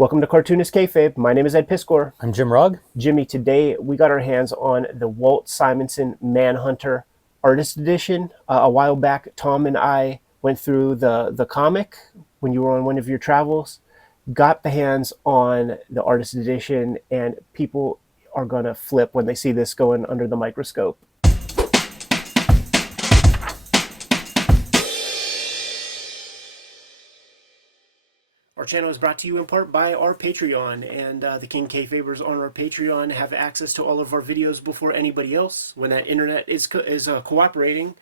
Welcome to Cartoonist Kayfabe. My name is Ed Piscor. I'm Jim Rugg. Jimmy, today we got our hands on the Walt Simonson Manhunter Artist Edition. A while back, Tom and I went through the comic when you were on one of your travels, got the hands on the Artist Edition, and people are going to flip when they see this going under the microscope. Our channel is brought to you in part by our Patreon, and the King Kayfabers on our Patreon have access to all of our videos before anybody else. When that internet is cooperating,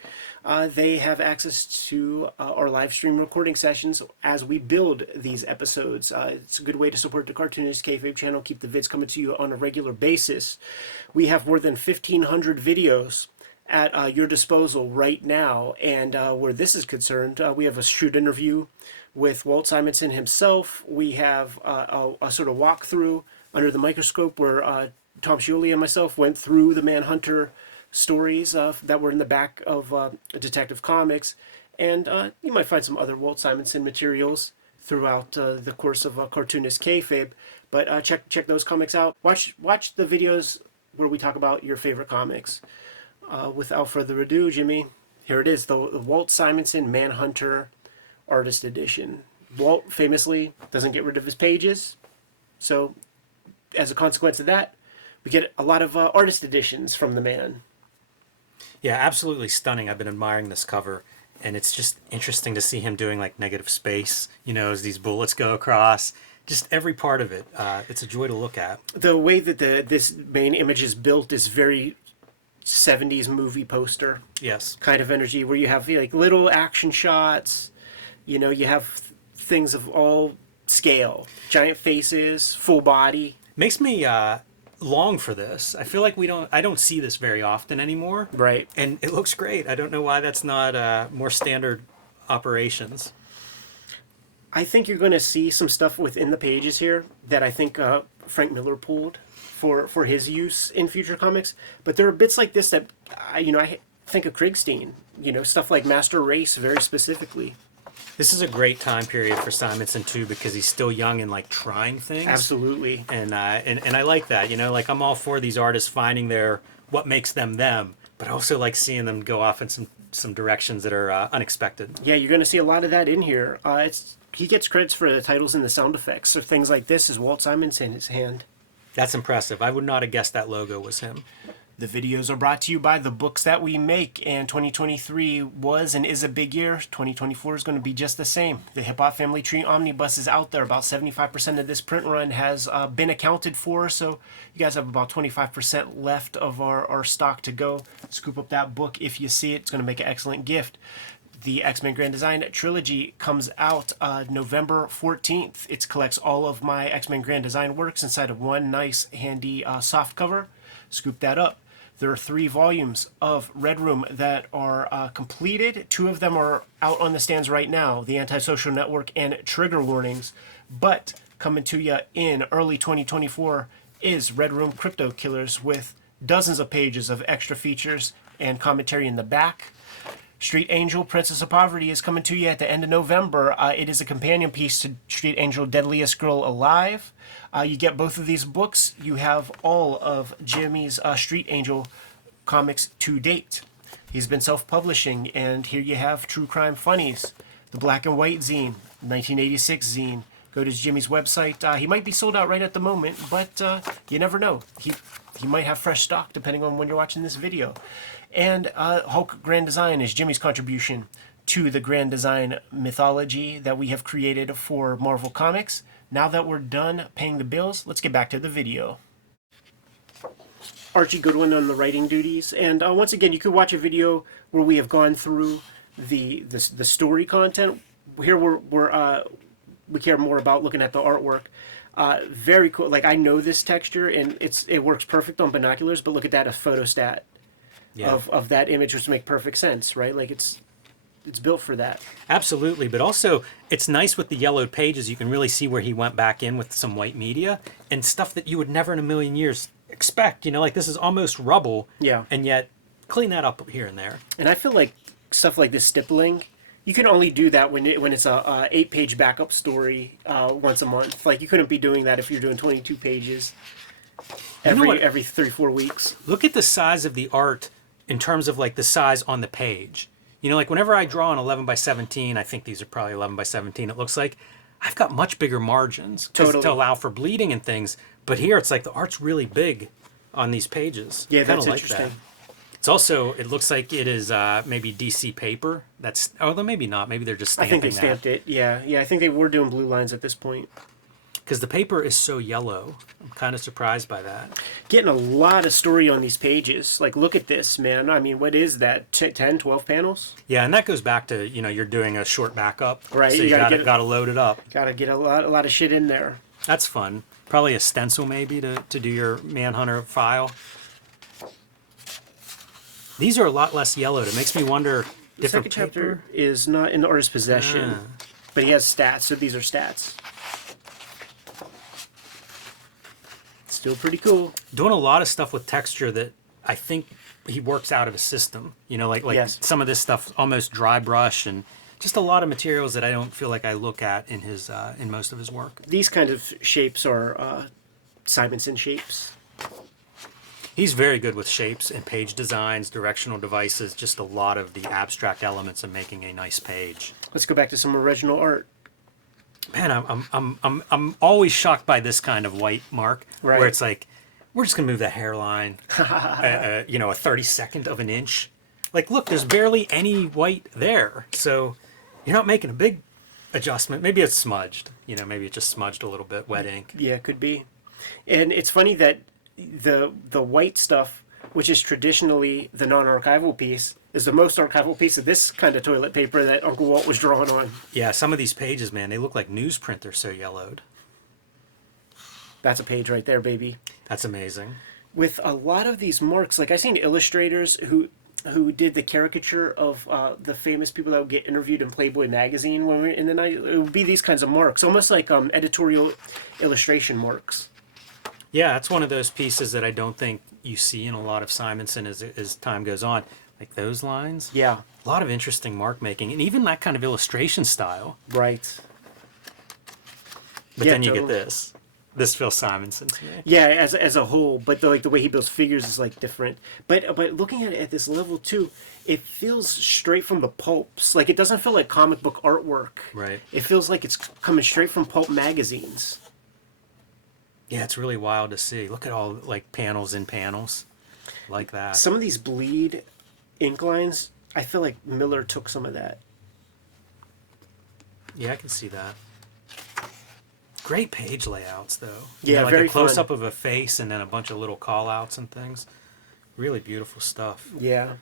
they have access to our live stream recording sessions as we build these episodes. It's a good way to support the Cartoonist Kayfabe channel, keep the vids coming to you on a regular basis. We have more than 1,500 videos at your disposal right now, and where this is concerned, we have a shoot interview with Walt Simonson himself. We have a sort of walkthrough under the microscope where Tom Scioli and myself went through the Manhunter stories that were in the back of Detective Comics, and you might find some other Walt Simonson materials throughout the course of Cartoonist Kayfabe. But check those comics out. Watch the videos where we talk about your favorite comics. Without further ado, Jimmy, here it is, the Walt Simonson Manhunter Artist Edition. Walt famously doesn't get rid of his pages, so as a consequence of that, we get a lot of artist editions from the man. Yeah, absolutely stunning. I've been admiring this cover, and it's just interesting to see him doing like negative space, you know, as these bullets go across. Just every part of it. It's a joy to look at. The way that this main image is built is very 70s movie poster. Yes. Kind of energy where you have like little action shots. You know, you have things of all scale, giant faces, full body. Makes me long for this. I feel like I don't see this very often anymore. Right. And it looks great. I don't know why that's not more standard operations. I think you're going to see some stuff within the pages here that I think Frank Miller pulled for his use in future comics. But there are bits like this that, I think of Kriegstein, stuff like Master Race very specifically. This is a great time period for Simonson too, because he's still young and like trying things. Absolutely. And I like that. Like I'm all for these artists finding what makes them, but I also like seeing them go off in some directions that are unexpected. Yeah, you're going to see a lot of that in here. He gets credits for the titles and the sound effects. So things like this is Walt Simonson's hand. That's impressive. I would not have guessed that logo was him. The videos are brought to you by the books that we make, and 2023 was and is a big year. 2024 is going to be just the same. The Hip Hop Family Tree Omnibus is out there. About 75% of this print run has been accounted for, so you guys have about 25% left of our stock to go. Scoop up that book if you see it. It's going to make an excellent gift. The X-Men Grand Design Trilogy comes out November 14th. It collects all of my X-Men Grand Design works inside of one nice, handy soft cover. Scoop that up. There are 3 volumes of Red Room that are completed. 2 of them are out on the stands right now, The Antisocial Network and Trigger Warnings. But coming to you in early 2024 is Red Room Crypto Killers with dozens of pages of extra features and commentary in the back. Street Angel, Princess of Poverty is coming to you at the end of November. It is a companion piece to Street Angel, Deadliest Girl Alive. You get both of these books. You have all of Jimmy's Street Angel comics to date. He's been self-publishing, and here you have True Crime Funnies, the Black and White zine, 1986 zine. Go to Jimmy's website. He might be sold out right at the moment, but you never know. He might have fresh stock depending on when you're watching this video. And Hulk Grand Design is Jimmy's contribution to the Grand Design mythology that we have created for Marvel Comics. Now that we're done paying the bills, let's get back to the video. Archie Goodwin on the writing duties. And once again, you could watch a video where we have gone through the story content. Here we care more about looking at the artwork. Very cool. Like, I know this texture, and it works perfect on binoculars, but look at that, a photostat. Yeah. Of that image, which make perfect sense, right? Like it's built for that. Absolutely, but also it's nice with the yellowed pages. You can really see where he went back in with some white media and stuff that you would never in a million years expect. Like this is almost rubble. Yeah. And yet clean that up here and there. And I feel like stuff like this stippling, You can only do that when it's a 8-page backup story once a month. Like, you couldn't be doing that if you're doing 22 pages every 3-4 weeks. Look at the size of the art in terms of like the size on the page. You know, like whenever I draw an 11 by 17, I think these are probably 11 by 17. It looks like I've got much bigger margins Totally. to allow for bleeding and things. But here it's like the art's really big on these pages. Yeah, Kinda that's like interesting. that. It's also, it looks like it is maybe DC paper. That's, although maybe not. Maybe they're just I stamping think they stamped it. Yeah, I think they were doing blue lines at this point. because the paper is so yellow. I'm kind of surprised by that. Getting a lot of story on these pages. Like, look at this, man. I mean, what is that? 10, 12 panels? Yeah, and that goes back to, you know, you're doing a short backup. Right, So you you gotta gotta load it up. Gotta get a lot of shit in there. That's fun. Probably a stencil maybe to do your Manhunter file. These are a lot less yellowed. It makes me wonder, The different second chapter paper? is not in the artist's possession, Ah. but he has stats, so these are stats. Still pretty cool. Doing a lot of stuff with texture that I think he works out of a system. You know, like Yes. some of this stuff almost dry brush and just a lot of materials that I don't feel like I look at in his in most of his work. These kind of shapes are Simonson shapes. He's very good with shapes and page designs, directional devices, just a lot of the abstract elements of making a nice page. Let's go back to some original art. Man, I'm always shocked by this kind of white mark, Right. where it's like, we're just gonna move that hairline, you know, a 32nd of an inch. Like, look, there's barely any white there, so you're not making a big adjustment. Maybe it's smudged, you know, maybe it just smudged a little bit, wet ink. Yeah, it could be. And it's funny that the white stuff, which is traditionally the non-archival piece, is the most archival piece of this kind of toilet paper that Uncle Walt was drawing on. Yeah, some of these pages, man, they look like newsprint. They're so yellowed. That's a page right there, baby. That's amazing. With a lot of these marks, like I've seen illustrators who did the caricature of the famous people that would get interviewed in Playboy magazine when we were in the night. It would be these kinds of marks, almost like editorial illustration marks. Yeah, that's one of those pieces that I don't think you see in a lot of Simonson as time goes on. Like those lines. Yeah, A lot of interesting mark making, and even that kind of illustration style. right. But Yeah, then you totally. get this. This feels Simonson to me. Yeah, as a whole, but the way he builds figures is like different. But looking at it at this level too, it feels straight from the pulps. Like, it doesn't feel like comic book artwork. Right. It feels like it's coming straight from pulp magazines. Yeah, it's really wild to see. Look at all like panels in panels, like that. Some of these bleed ink lines, I feel like Miller took some of that. Yeah, I can see that. Great page layouts, though. Yeah, like very a close up fun. of a face and then a bunch of little call outs and things. Really beautiful stuff. Yeah.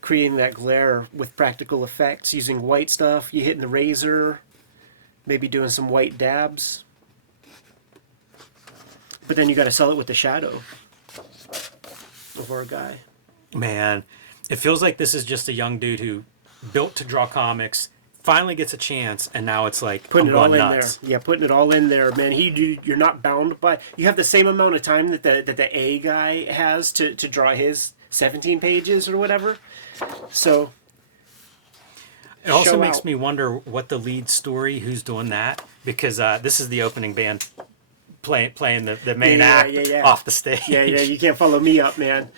Creating that glare with practical effects, using white stuff, you hitting the razor, maybe doing some white dabs. But then you got to sell it with the shadow of our guy. Man, it feels like this is just a young dude who built to draw comics, finally gets a chance, and now it's like Putting I'm it all going in nuts. there. Yeah, putting it all in there, man. You're not bound by. You have the same amount of time that the A guy has to draw his 17 pages or whatever. So It also show makes out. me wonder what the lead story, who's doing that, because this is the opening band playing the main Yeah, act yeah. off the stage. yeah, you can't follow me up, man.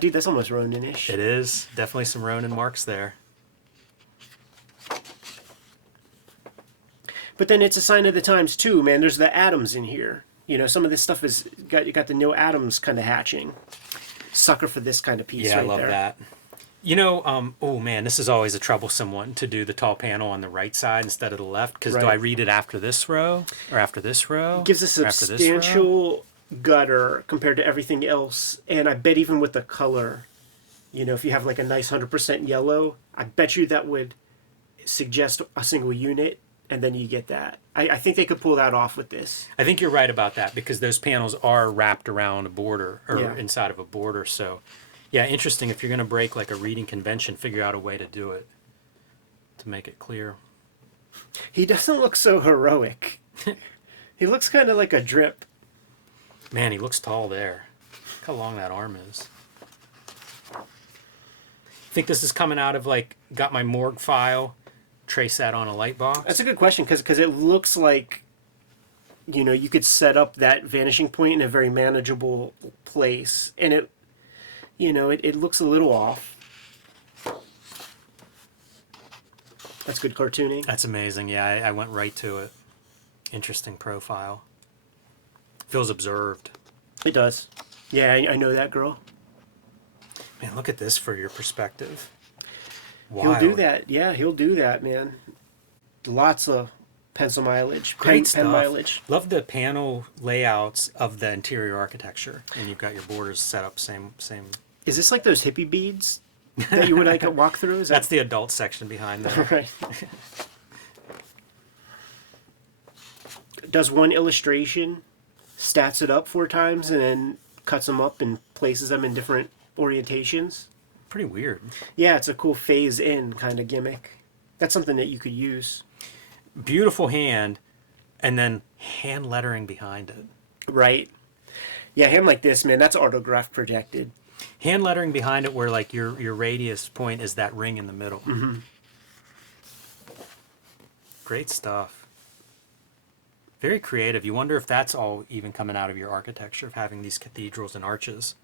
Dude, that's almost Ronin-ish. It is definitely some Ronin marks there. But then it's a sign of the times too, man. There's the atoms in here. You know, some of this stuff is you got the Neil Adams kind of hatching. Sucker for this kind of piece. Yeah, right I love there. that. You know, oh man, this is always a troublesome one to do the tall panel on the right side instead of the left. Because do Right. I read it after this row or after this row? Gives a or after this row? substantial gutter compared to everything else, and I bet even with the color, you know, if you have like a nice 100% yellow, I bet you that would suggest a single unit, and then you get that. I think they could pull that off with this. I think you're right about that because those panels are wrapped around a border or Yeah. inside of a border. So, yeah, interesting. If you're going to break like a reading convention, figure out a way to do it to make it clear. He doesn't look so heroic. He looks kind of like a drip. Man, he looks tall there. Look how long that arm is. Think this is coming out of like got my morgue file trace that on a light box? That's a good question because it looks like, you know, you could set up that vanishing point in a very manageable place, and it, you know, it looks a little off. That's good cartooning. That's amazing. Yeah, I went right to it. Interesting profile. Feels observed. It does. Yeah, I know that girl. Man, look at this for your perspective. Wild. He'll do that. Yeah, he'll do that, man. Lots of pencil mileage. Great stuff. Pen mileage. Love the panel layouts of the interior architecture. And you've got your borders set up same. Is this like those hippie beads that you would like walk through? Is that... That's the adult section behind there. Right. Does one illustration, stats it up 4 times, and then cuts them up and places them in different orientations. Pretty weird. Yeah, it's a cool phase in kind of gimmick. That's something that you could use. Beautiful hand, and then hand lettering behind it. Right. Yeah, hand like this, man, that's autograph projected. Hand lettering behind it where like your radius point is that ring in the middle. Mm-hmm. Great stuff. Very creative. You wonder if that's all even coming out of your architecture of having these cathedrals and arches.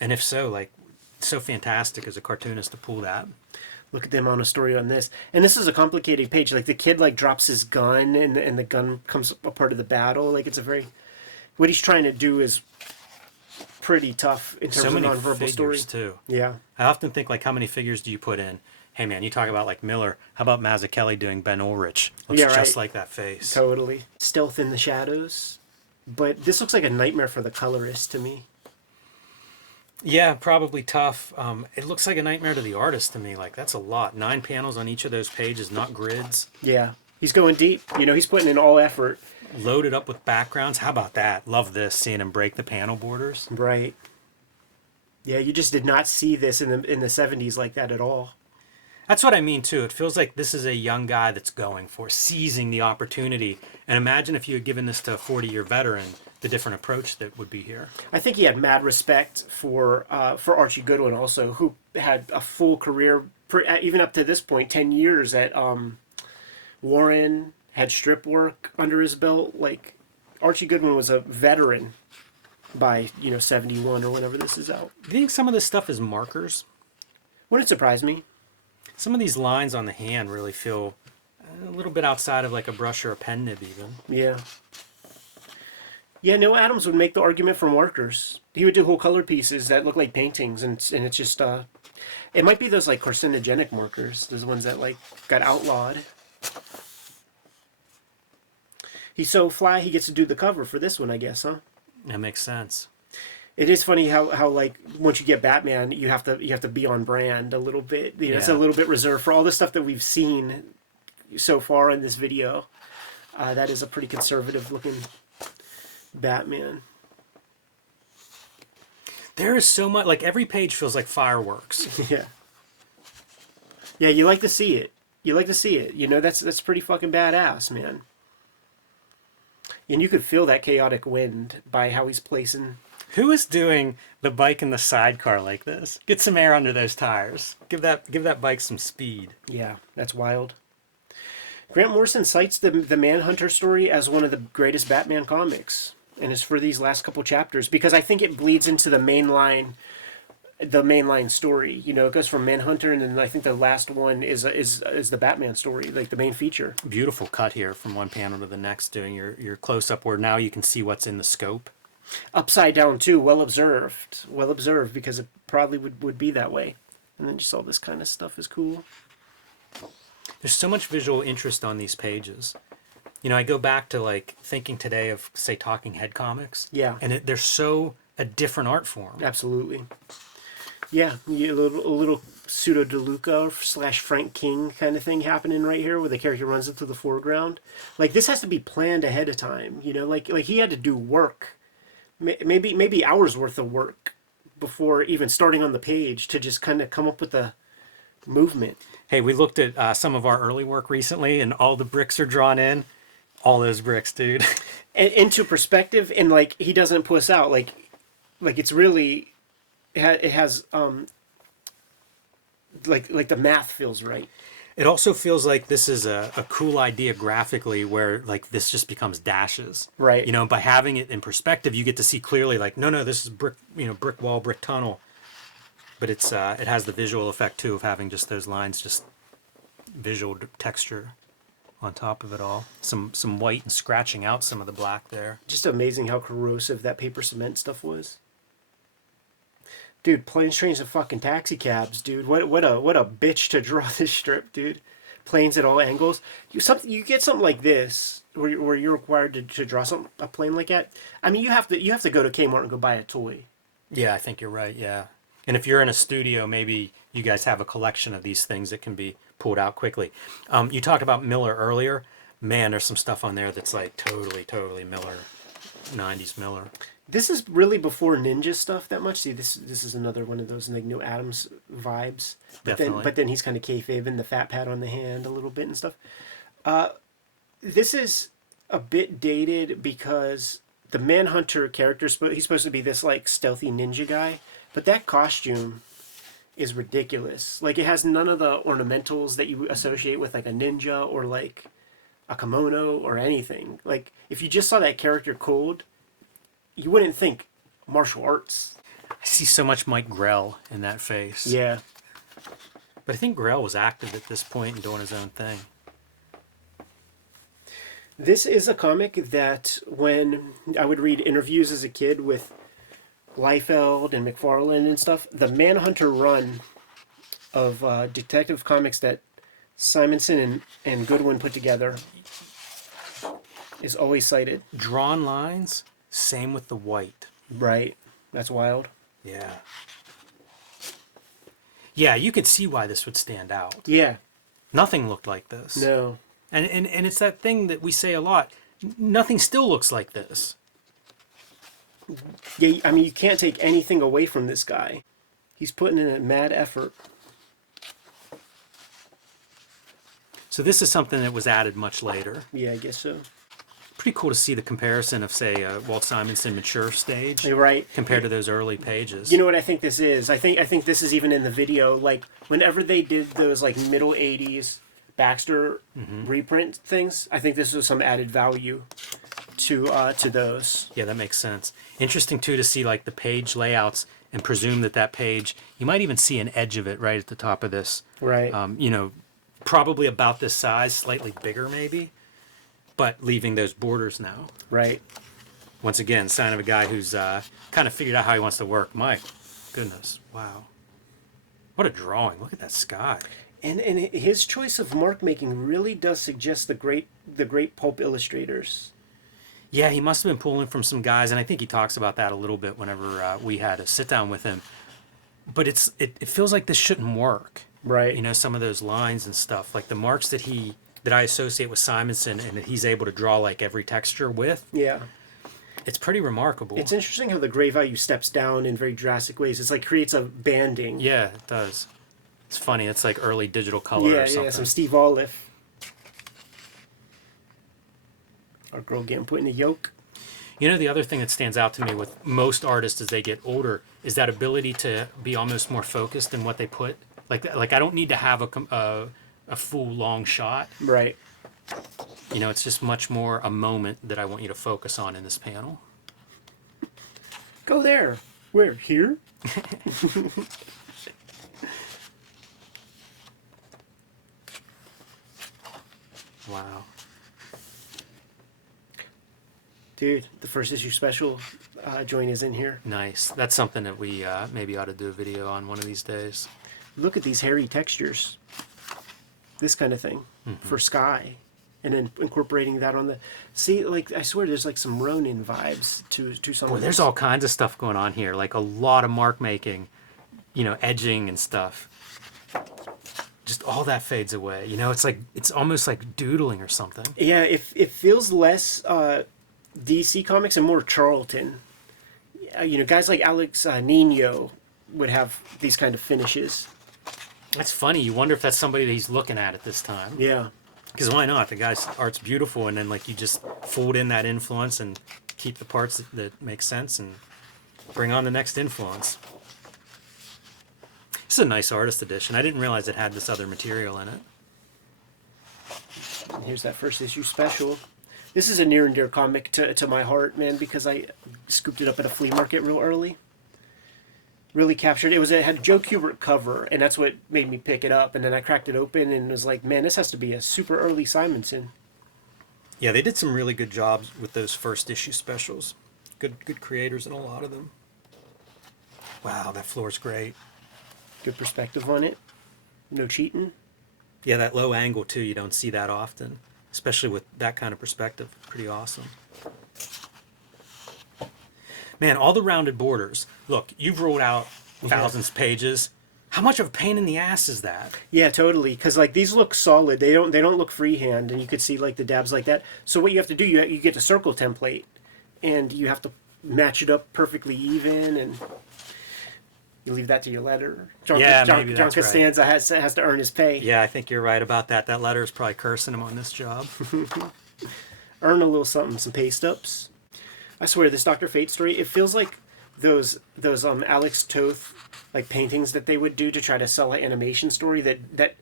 And if so, like, so fantastic as a cartoonist to pull that. Look at the amount of story on this. And this is a complicated page. Like, the kid, like, drops his gun, and the gun comes a part of the battle. Like, it's a very... What he's trying to do is pretty tough in terms of nonverbal story. Too. Yeah. I often think, like, how many figures do you put in? Hey, man, you talk about, like, Miller. How about Mazzucchelli doing Ben Ulrich? Looks just like that face. Totally. Stealth in the shadows. But this looks like a nightmare for the colorist to me. Yeah, probably tough. It looks like a nightmare to the artist to me. Like, that's a lot. 9 panels on each of those pages, not grids. Yeah. He's going deep. You know, he's putting in all effort. Loaded up with backgrounds. How about that? Love this, seeing him break the panel borders. Right. Yeah, you just did not see this in the 70s like that at all. That's what I mean, too. It feels like this is a young guy that's going for, seizing the opportunity. And imagine if you had given this to a 40-year veteran, the different approach that would be here. I think he had mad respect for Archie Goodwin also, who had a full career, even up to this point, 10 years at Warren, had strip work under his belt. Like, Archie Goodwin was a veteran by, 71 or whenever this is out. Do you think some of this stuff is markers? Wouldn't surprise me. Some of these lines on the hand really feel a little bit outside of like a brush or a pen nib even. Yeah. Yeah, Neil Adams would make the argument for markers. He would do whole color pieces that look like paintings, and it's just, it might be those like carcinogenic markers, those ones that like got outlawed. He's so fly, he gets to do the cover for this one, I guess, huh? That makes sense. It is funny how like once you get Batman, you have to be on brand a little bit. It's a little bit reserved for all the stuff that we've seen so far in this video. That is a pretty conservative looking Batman. There is so much, like every page feels like fireworks. Yeah. Yeah, you like to see it. You like to see it. That's pretty fucking badass, man. And you could feel that chaotic wind by how he's placing. Who is doing the bike in the sidecar like this? Get some air under those tires. Give that bike some speed. Yeah, that's wild. Grant Morrison cites the Manhunter story as one of the greatest Batman comics, and is for these last couple chapters because I think it bleeds into the mainline story. It goes from Manhunter, and then I think the last one is the Batman story, like the main feature. Beautiful cut here from one panel to the next, doing your close up where now you can see what's in the scope. Upside down too, well observed because it probably would be that way. And then just all this kind of stuff is cool. There's so much visual interest on these pages. I go back to like thinking today of say Talking Head comics. Yeah. And they're so a different art form. Absolutely. Yeah, a little pseudo DeLuca / Frank King kind of thing happening right here, where the character runs into the foreground. Like this has to be planned ahead of time. Like he had to do work. Maybe hours worth of work before even starting on the page to just kind of come up with the movement. Hey, we looked at some of our early work recently, and all the bricks are drawn in. All those bricks, dude. And into perspective, and like he doesn't puss out. Like it's really, it has like the math feels right. It also feels like this is a cool idea graphically where like this just becomes dashes. Right. You know, by having it in perspective, you get to see clearly like, no, this is brick, you know, brick wall, brick tunnel. But it has the visual effect too of having just those lines, just visual texture on top of it all. Some white and scratching out some of the black there. Just amazing how corrosive that paper cement stuff was. Dude, planes, trains, and fucking taxi cabs, dude. What a bitch to draw this strip, dude. Planes at all angles. You get something like this where you're required to draw a plane like that. I mean, you have to go to Kmart and go buy a toy. Yeah, I think you're right. Yeah, and if you're in a studio, maybe you guys have a collection of these things that can be pulled out quickly. You talked about Miller earlier. Man, there's some stuff on there that's like totally Miller, 90s Miller. This is really before Ninja stuff that much. See, this is another one of those like New Adams vibes. Definitely. But then he's kind of kayfabing the fat pad on the hand a little bit and stuff. This is a bit dated because the Manhunter character, he's supposed to be this like stealthy ninja guy, but that costume is ridiculous. Like it has none of the ornamentals that you associate with like a ninja or like a kimono or anything. Like if you just saw that character cold, you wouldn't think martial arts. I see so much Mike Grell in that face. Yeah. But I think Grell was active at this point and doing his own thing. This is a comic that when I would read interviews as a kid with Liefeld and McFarlane and stuff, the Manhunter run of detective comics that Simonson and Goodwin put together is always cited. Drawn lines, same with the white. Right. That's wild. Yeah. Yeah, you could see why this would stand out. Yeah. Nothing looked like this. No. And it's that thing that we say a lot. Nothing still looks like this. Yeah, I mean, you can't take anything away from this guy. He's putting in a mad effort. So this is something that was added much later. Yeah, I guess so. Pretty cool to see the comparison of, say, Walt Simonson mature stage You're right. compared to those early pages. You know what I think this is? I think this is even in the video. Like, whenever they did those, like, middle 80s Baxter reprint things, I think this was some added value to those. Yeah, that makes sense. Interesting, too, to see, like, the page layouts and presume that page, you might even see an edge of it right at the top of this. Right. You know, probably about this size, slightly bigger maybe, but leaving those borders now. Right. Once again, sign of a guy who's kind of figured out how he wants to work. My goodness, wow. What a drawing. Look at that sky. And his choice of mark making really does suggest the great pulp illustrators. Yeah, he must have been pulling from some guys, and I think he talks about that a little bit whenever we had a sit down with him. But it feels like this shouldn't work. Right. You know, some of those lines and stuff, like the marks that I associate with Simonson and that he's able to draw like every texture with. Yeah. It's pretty remarkable. It's interesting how the gray value steps down in very drastic ways. It's like creates a banding. Yeah, it does. It's funny. It's like early digital color or something. Yeah, some Steve Olive. Our girl getting put in a yoke. You know, the other thing that stands out to me with most artists as they get older is that ability to be almost more focused in what they put. Like I don't need to have a full long shot. Right. You know, it's just much more a moment that I want you to focus on in this panel. Go there. Where? Here? Wow. Dude, the first issue special joint is in here. Nice. That's something that we maybe ought to do a video on one of these days. Look at these hairy textures. This kind of thing for Sky. And then incorporating that on the... See, like, I swear there's like some Ronin vibes to some Boy, of there's this. all kinds of stuff going on here. Like a lot of mark making, you know, edging and stuff. Just all that fades away. You know, it's almost like doodling or something. Yeah, it feels less DC Comics and more Charlton. You know, guys like Alex Nino would have these kind of finishes. That's funny. You wonder if that's somebody that he's looking at this time. Yeah. Because why not? The guy's art's beautiful, and then like you just fold in that influence and keep the parts that make sense and bring on the next influence. This is a nice artist edition. I didn't realize it had this other material in it. And here's that first issue special. This is a near and dear comic to my heart, man, because I scooped it up at a flea market real early. Really captured it. It had a Joe Kubert cover, and that's what made me pick it up. And then I cracked it open and was like, man, this has to be a super early Simonson. Yeah, they did some really good jobs with those first issue specials. Good creators in a lot of them. Wow, that floor's great. Good perspective on it. No cheating. Yeah, that low angle too, you don't see that often, especially with that kind of perspective. Pretty awesome. Man, all the rounded borders. Look, you've rolled out thousands of pages. How much of a pain in the ass is that? Yeah, totally. Because like these look solid. They don't look freehand, and you could see like the dabs like that. So what you have to do, you get the circle template, and you have to match it up perfectly even, and you leave that to your letter. John Costanza right. has to earn his pay. Yeah, I think you're right about that. That letter is probably cursing him on this job. Earn a little something, some pay stubs. I swear, this Dr. Fate story, it feels like those Alex Toth like paintings that they would do to try to sell an animation story that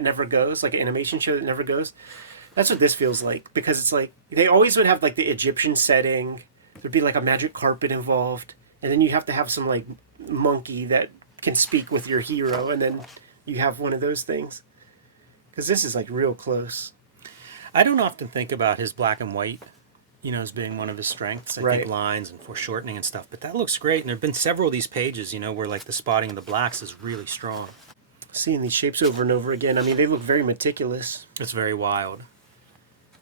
never goes, like an animation show that never goes. That's what this feels like, because it's like they always would have like the Egyptian setting. There'd be like a magic carpet involved, and then you have to have some like monkey that can speak with your hero, and then you have one of those things. Because this is like real close. I don't often think about his black and white, as being one of his strengths. I think lines and foreshortening and stuff, but that looks great. And there have been several of these pages, where like the spotting of the blacks is really strong. Seeing these shapes over and over again, I mean, they look very meticulous. It's very wild.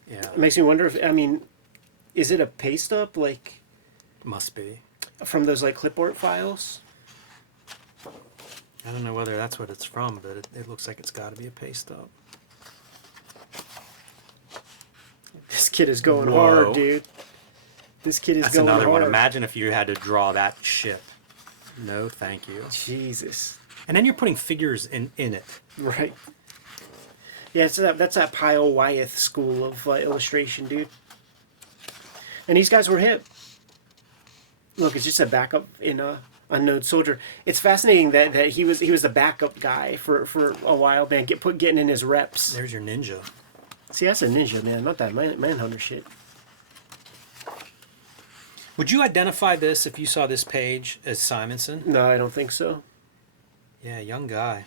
Yeah. It makes me wonder if, is it a paste up, like... Must be. From those like clipboard files? I don't know whether that's what it's from, but it looks like it's got to be a paste up. This kid is going hard, dude. This kid is going hard. That's another one. Imagine if you had to draw that shit. No, thank you. Jesus. And then you're putting figures in it. Right. Yeah, that's that Pyle Wyeth school of illustration, dude. And these guys were hip. Look, it's just a backup in Unknown Soldier. It's fascinating that he was the backup guy for a while, man. Getting in his reps. There's your ninja. See, that's a ninja, man, not that Manhunter shit. Would you identify this if you saw this page as Simonson? No, I don't think so. Yeah, young guy.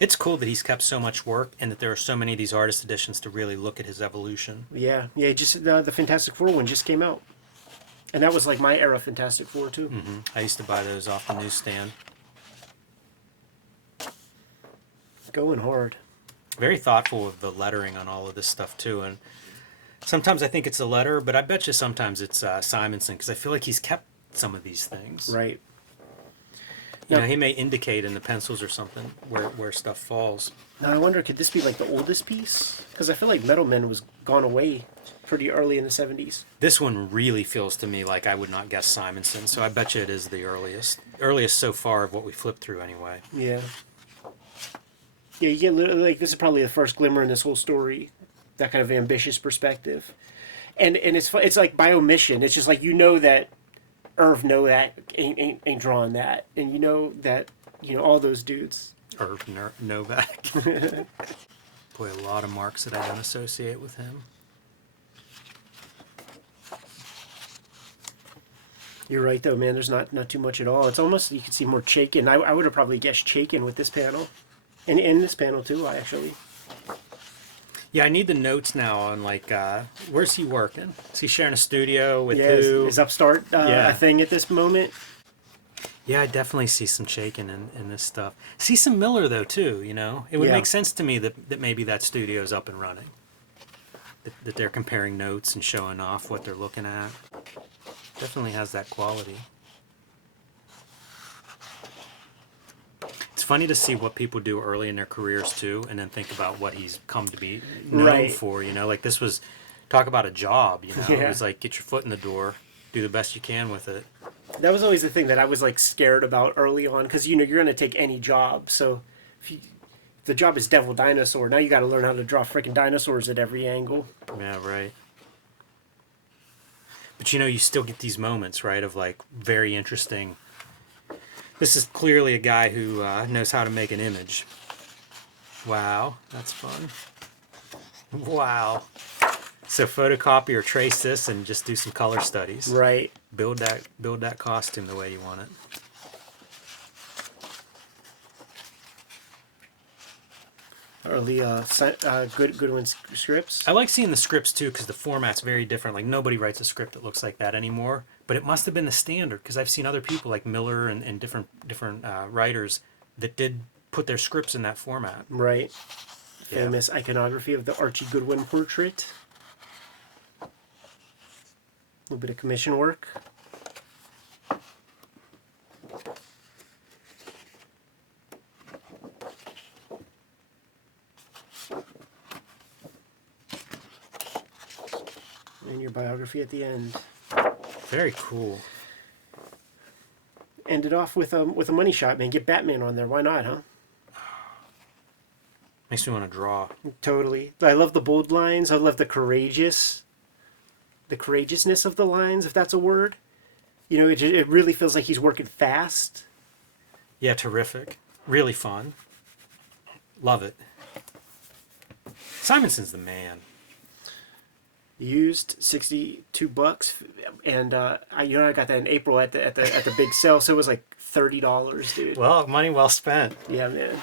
It's cool that he's kept so much work and that there are so many of these artist editions to really look at his evolution. Yeah, just the Fantastic Four one just came out. And that was like my era Fantastic Four, too. Mm-hmm. I used to buy those off the newsstand. Going hard. Very thoughtful of the lettering on all of this stuff, too. And sometimes I think it's a letter, but I bet you sometimes it's Simonson, because I feel like he's kept some of these things. Right. You know, he may indicate in the pencils or something where stuff falls. Now I wonder, could this be like the oldest piece? Because I feel like Metal Men was gone away pretty early in the 70s. This one really feels to me like I would not guess Simonson, so I bet you it is the earliest so far of what we flipped through anyway. Yeah. Yeah, you get like this is probably the first glimmer in this whole story, that kind of ambitious perspective, and it's like by omission. It's just like that Irv that ain't drawing that, and that all those dudes. Irv Novak. Boy, a lot of marks that I don't associate with him. You're right though, man. There's not too much at all. It's almost you can see more Chaykin. I would have probably guessed Chaykin with this panel. And in this panel too, actually. Yeah, I need the notes now on like where's he working? Is he sharing a studio with who? Is Upstart a thing at this moment? Yeah, I definitely see some Chaykin in this stuff. See some Miller though too. It would make sense to me that maybe that studio's up and running. That they're comparing notes and showing off what they're looking at. Definitely has that quality. It's funny to see what people do early in their careers too, and then think about what he's come to be known for. Like this was, talk about a job. It was like get your foot in the door, do the best you can with it. That was always the thing that I was like scared about early on, because you're going to take any job. So if the job is Devil Dinosaur, now you got to learn how to draw freaking dinosaurs at every angle. Yeah, right. But you still get these moments, right, of like very interesting. This is clearly a guy who knows how to make an image. Wow, that's fun. Wow. So photocopy or trace this and just do some color studies. Right. Build that costume the way you want it. Early Goodwin scripts. I like seeing the scripts too because the format's very different. Like nobody writes a script that looks like that anymore. But it must have been the standard because I've seen other people like Miller and different writers that did put their scripts in that format. Right. Yeah. Famous iconography of the Archie Goodwin portrait. A little bit of commission work. And your biography at the end. Very cool. End it off with a money shot, man. Get Batman on there. Why not, huh? Makes me want to draw. Totally. I love the bold lines. I love the courageousness of the lines, if that's a word. You know, it really feels like he's working fast. Yeah, terrific. Really fun. Love it. Simonson's the man. Used $62, and I got that in April at the big sale, so it was like $30, dude. Well, money well spent. Yeah, man.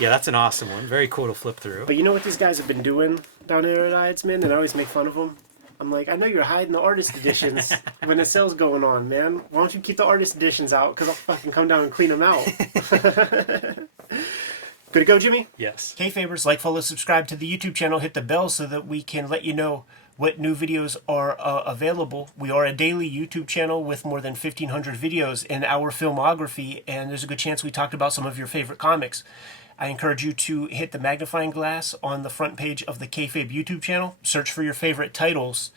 Yeah, that's an awesome one. Very cool to flip through. But you know what these guys have been doing down there at Ides, man? And I always make fun of them. I'm like, I know you're hiding the artist editions when the sale's going on, man. Why don't you keep the artist editions out? Because I'll fucking come down and clean them out. Good to go, Jimmy? Yes. Kayfabers, like, follow, subscribe to the YouTube channel, hit the bell so that we can let you know what new videos are available. We are a daily YouTube channel with more than 1,500 videos in our filmography, and there's a good chance we talked about some of your favorite comics. I encourage you to hit the magnifying glass on the front page of the Kayfabe YouTube channel, search for your favorite titles,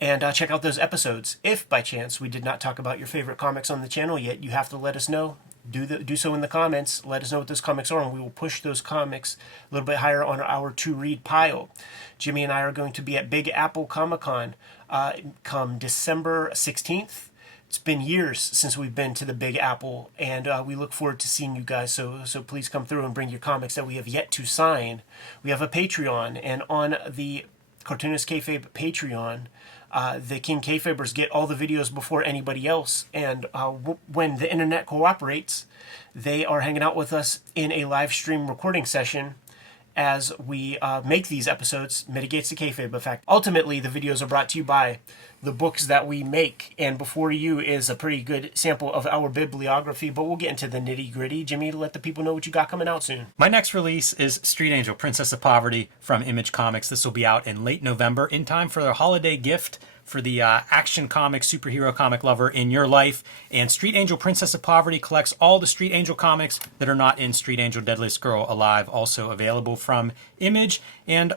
and check out those episodes. If, by chance, we did not talk about your favorite comics on the channel yet, you have to let us know. Do so in the comments. Let us know what those comics are, and we will push those comics a little bit higher on our to-read pile. Jimmy and I are going to be at Big Apple Comic-Con come December 16th. It's been years since we've been to the Big Apple, and we look forward to seeing you guys. So please come through and bring your comics that we have yet to sign. We have a Patreon, and on the Cartoonist Kayfabe Patreon, the King Kayfabers get all the videos before anybody else, and when the internet cooperates, they are hanging out with us in a live stream recording session as we make these episodes. Mitigates the kayfabe effect. Ultimately, the videos are brought to you by the books that we make, and before you is a pretty good sample of our bibliography, but we'll get into the nitty-gritty. Jimmy, let the people know what you got coming out soon. My next release is Street Angel, Princess of Poverty from Image Comics. This will be out in late November, in time for their holiday gift for the action comic, superhero comic lover in your life. And Street Angel, Princess of Poverty collects all the Street Angel comics that are not in Street Angel, Deadliest Girl Alive, also available from Image. And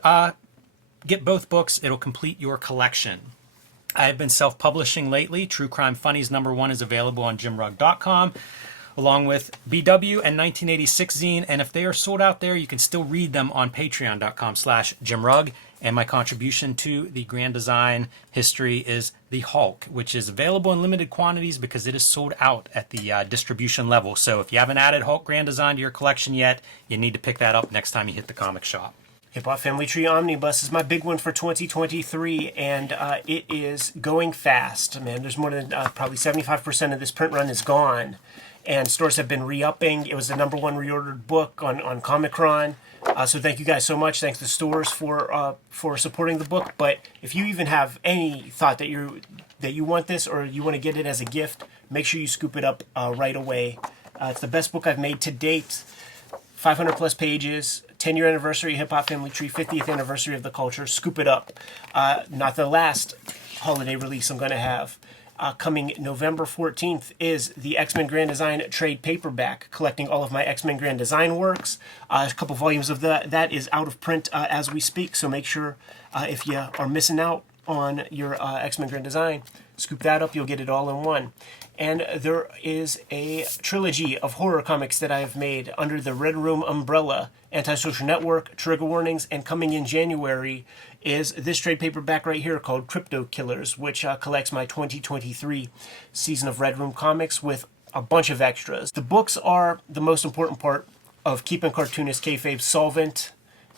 get both books. It'll complete your collection. I have been self-publishing lately. True Crime Funnies #1 is available on jimrugg.com, along with BW and 1986 zine. And if they are sold out there, you can still read them on patreon.com/jimrugg. And my contribution to the Grand Design history is the Hulk, which is available in limited quantities because it is sold out at the distribution level. So if you haven't added Hulk Grand Design to your collection yet, you need to pick that up next time you hit the comic shop. Hip Hop Family Tree Omnibus is my big one for 2023, and it is going fast, man. There's more than probably 75% of this print run is gone, and stores have been re-upping. It was the #1 reordered book on Comic-Con, so thank you guys so much. Thanks to stores for supporting the book. But if you even have any thought that you want this or you want to get it as a gift, make sure you scoop it up right away. It's the best book I've made to date. 500 plus pages, 10-year anniversary, Hip Hop Family Tree, 50th anniversary of the culture. Scoop it up. Not the last holiday release I'm going to have. Coming November 14th is the X-Men Grand Design trade paperback, collecting all of my X-Men Grand Design works. A couple volumes of that is out of print as we speak, so make sure if you are missing out on your X-Men Grand Design, scoop that up. You'll get it all in one. And there is a trilogy of horror comics that I have made under the Red Room umbrella, Antisocial Network, Trigger Warnings, and coming in January is this trade paperback right here called Crypto Killers, which collects my 2023 season of Red Room comics with a bunch of extras. The books are the most important part of keeping Cartoonist Kayfabe solvent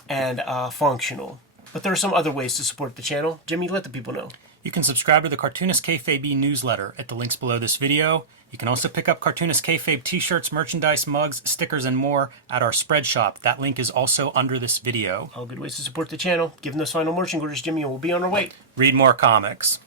and functional. But there are some other ways to support the channel. Jimmy, let the people know. You can subscribe to the Cartoonist Kayfabe newsletter at the links below this video. You can also pick up Cartoonist Kayfabe t-shirts, merchandise, mugs, stickers, and more at our spread shop. That link is also under this video. All good ways to support the channel. Give them those final marching orders, Jimmy, and we'll be on our way. Read more comics.